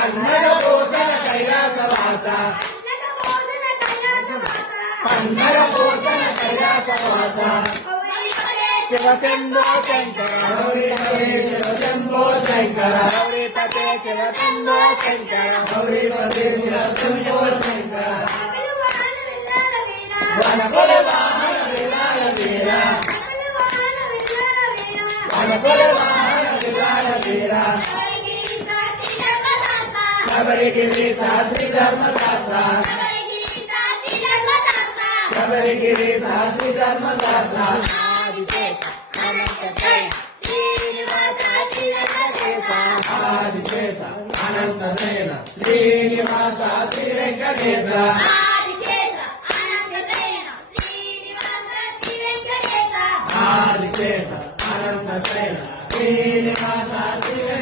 పన్నగభూషణ కైలాసవాస పన్నగభూషణ కైలాసవాస శివ శంభో శంకర శంభో శంకర గౌరీపతే శివ శంభో శంకర గౌరీపతే శివ శంభో శంకర వనపడ వాహన విలాల వీర వనపడ వాహన విలాల వీర శబరిగిరి శాస్త్రి ధర్మశాస్త్ర శబరిగిరి శాస్త్రి ధర్మశాస్త్ర ఆదిశేష అనంత శయన శ్రీనివాస శ్రీ వెంకటేశ ఆదిశేష అనంత శయన శ్రీనివాస